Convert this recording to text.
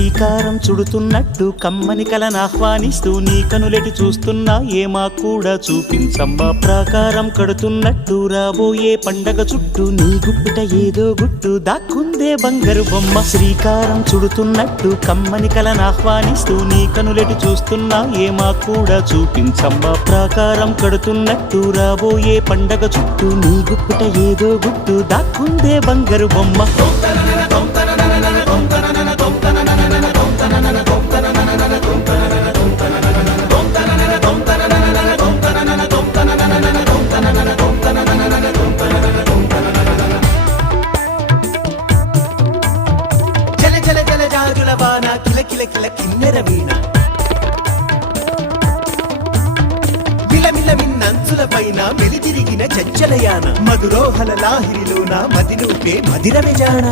శ్రీకారం చుడుతున్నట్టు కమ్మని కలను ఆహ్వానిస్తూ నీ కనులెటు చూస్తున్నా ఏమా కూడా చూపించమ్మా ప్రాకారం కడుతున్నట్టు రాబోయే పండగ చుట్టూ నీ గుప్పిట ఏదో గుట్టు దాక్కుందే బంగారు బొమ్మ. శ్రీకారం చుడుతున్నట్టు కమ్మని కలను ఆహ్వానిస్తూ నీ కనులెటు చూస్తున్నా ఏమా కూడా చూపించమ్మా ప్రాకారం కడుతున్నట్టు రాబోయే పండగ చుట్టూ నీ గుప్పిట ఏదో గుట్టు దాక్కుందే బంగారు బొమ్మ. వాన కిల కిల కిల కిన్నెర వీణ. మిలమిల మిన్నంచుల పైన మెలితిరిగిన చచ్చలయాన. మధురోహల లాహిరిలోన మదిలోపే మదిర విజాణ